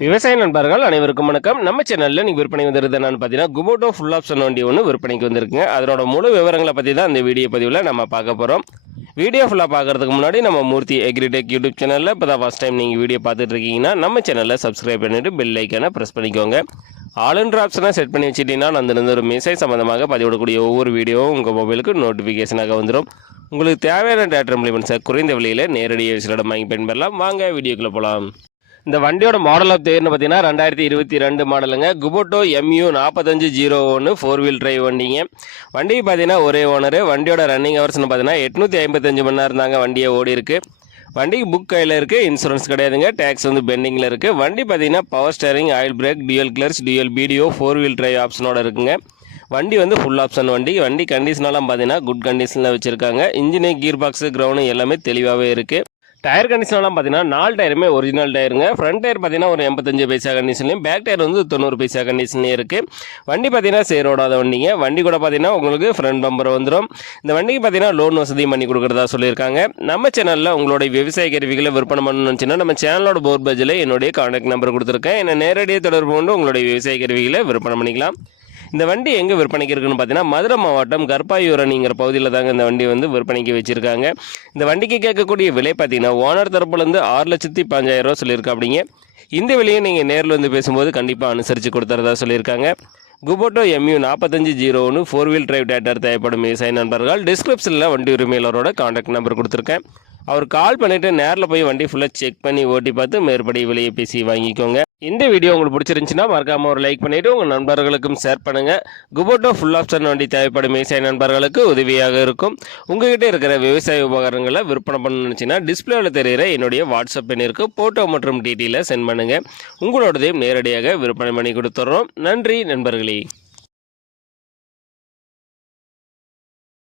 விவசாய நண்பர்கள் அனைவருக்கும் வணக்கம். நம்ம சேனலில் நீங்கள் விற்பனை வந்துருது என்னன்னு பார்த்தீங்கன்னா குபோட்டோ ஃபுல் ஆப்ஷன் வண்டி ஒன்று விற்பனைக்கு வந்திருக்குங்க. அதனோட முழு விவரங்களை பற்றி தான் இந்த வீடியோ பதிவில் நம்ம பார்க்க போகிறோம். வீடியோ ஃபுல்லாக பார்க்குறதுக்கு முன்னாடி நம்ம மூர்த்தி எக்ரிடெக் யூடியூப் சேனலில் இப்போ தான் ஃபஸ்ட் டைம் நீங்கள் வீடியோ பார்த்துட்டு இருக்கீங்கன்னா நம்ம சேனலில் சப்ஸ்கிரைப் பண்ணிவிட்டு பெல் ஐக்கானை ப்ரெஸ் பண்ணிக்கோங்க. ஆளுன்ற ஆப்ஷனை செட் பண்ணி வச்சுட்டீங்கன்னா அந்த ஒரு மெசேஜ் சம்மந்தமாக பதிவிடக்கூடிய ஒவ்வொரு வீடியோவும் உங்கள் மொபைலுக்கு நோட்டிஃபிகேஷனாக வந்துடும். உங்களுக்கு தேவையான டேட்டா இம்ப்ளிமெண்ட்ஸை குறைந்த விலையில் நேரடியாக விசிலிடம் வாங்கி பயன்பெறலாம். வாங்க வீடியோக்குள்ளே போகலாம். இந்த வண்டியோட மாடல் ஆஃப் தேர்னு பார்த்தீங்கன்னா 2022 மாடலுங்க. குபோட்டோ MU 4501 4 வீல் டிரைவ் வண்டிங்க. வண்டி பார்த்தீங்கன்னா ஒரே ஓனர். வண்டியோட ரன்னிங் ஹவர்ஸ்னு பார்த்தீங்கன்னா 855 மணி நேரம் தாங்க வண்டியை ஓடி இருக்குது. வண்டிக்கு புக் கையில் இருக்குது, இன்சூரன்ஸ் கிடையாதுங்க. டேக்ஸ் வந்து பெண்டிங்கில் இருக்குது. வண்டி பார்த்தீங்கன்னா power steering, oil brake, dual கிளர்ஸ், டியூயல் BDO 4 வீல் டிரைவ் ஆப்ஷனோட இருக்குங்க. வண்டி வந்து ஃபுல் ஆப்ஷன் வண்டி. வண்டி கண்டிஷனெலாம் பார்த்தீங்கன்னா குட் கண்டிஷனில் வச்சுருக்காங்க. இன்ஜினு, கீர் பாக்ஸு, கிரவுண்டு எல்லாமே தெளிவாகவே இருக்குது. டயர் கண்டிஷன்லாம் பார்த்தீங்கன்னா 4 டயருமே ஒரிஜினல் டயருங்க. ஃப்ரண்ட் டயர் பார்த்தீங்கன்னா ஒரு 85 பைசா கண்டிஷன்லையும், பேக் டயர் வந்து 90 பைசா கண்டிஷன்லேயும் இருக்குது. வண்டி பார்த்தீங்கன்னா சேரோடாத வண்டிங்க. வண்டி கூட பார்த்தீங்கன்னா உங்களுக்கு ஃப்ரண்ட் பம்பர் வந்துடும். இந்த வண்டிக்கு பார்த்தீங்கன்னா லோன் வசதியும் பண்ணி கொடுக்குறதா சொல்லியிருக்காங்க. நம்ம சேனலில் உங்களுடைய விவசாய கருவிகளை விற்பனை பண்ணணும்னு நினச்சின்னா நம்ம சேனலோட போர் பேஜில் என்னுடைய கான்டாக்ட் நம்பர் கொடுத்துருக்கேன். என்னை நேரடியாக தொடர்பு கொண்டு உங்களுடைய விவசாய கருவிகளை விற்பனை பண்ணிக்கலாம். இந்த வண்டி எங்கே விற்பனைக்கு இருக்குன்னு பார்த்தீங்கன்னா மதுரை மாவட்டம் கற்பாயூரணிங்கிற பகுதியில் தாங்க இந்த வண்டி வந்து விற்பனைக்கு வச்சுருக்காங்க. இந்த வண்டிக்கு கேட்கக்கூடிய விலை பார்த்தீங்கன்னா ஓனர் தரப்புலேருந்து 6,15,000 ரூபா சொல்லியிருக்கா. அப்படிங்க இந்த விலையை நீங்கள் நேரில் வந்து பேசும்போது கண்டிப்பாக அனுசரித்து கொடுத்துறதா சொல்லியிருக்காங்க. குபோட்டோ MU 4501 4 வீல் டிரைவ் டேட்டர் தேவைப்படும் விவசாய நண்பர்கள் டிஸ்கிரிப்ஷனில் வண்டி உரிமையாளரோட கான்டாக்ட் நம்பர் கொடுத்துருக்கேன். அவர் கால் பண்ணிவிட்டு நேரில் போய் வண்டி ஃபுல்லாக செக் பண்ணி ஓட்டி பார்த்து மேற்படி விலையை பேசி வாங்கிக்கோங்க. இந்த வீடியோ உங்களுக்கு பிடிச்சிருந்துச்சுன்னா மறக்காமல் ஒரு லைக் பண்ணிவிட்டு உங்கள் நண்பர்களுக்கும் ஷேர் பண்ணுங்கள். குபோட்டோ ஃபுல் ஆப்ஷன் வண்டி தேவைப்படும் விவசாய நண்பர்களுக்கு உதவியாக இருக்கும். உங்ககிட்ட இருக்கிற விவசாய உபகரணங்களை விற்பனை பண்ணணும்னு நினச்சின்னா டிஸ்பிளேவில் தெரிகிற என்னுடைய வாட்ஸ்அப் எண்ணிற்கு ஃபோட்டோ மற்றும் டீட்டெயிலை சென்ட் பண்ணுங்கள். உங்களோடதையும் நேரடியாக விற்பனை பண்ணி கொடுத்துட்றோம். நன்றி நண்பர்களே.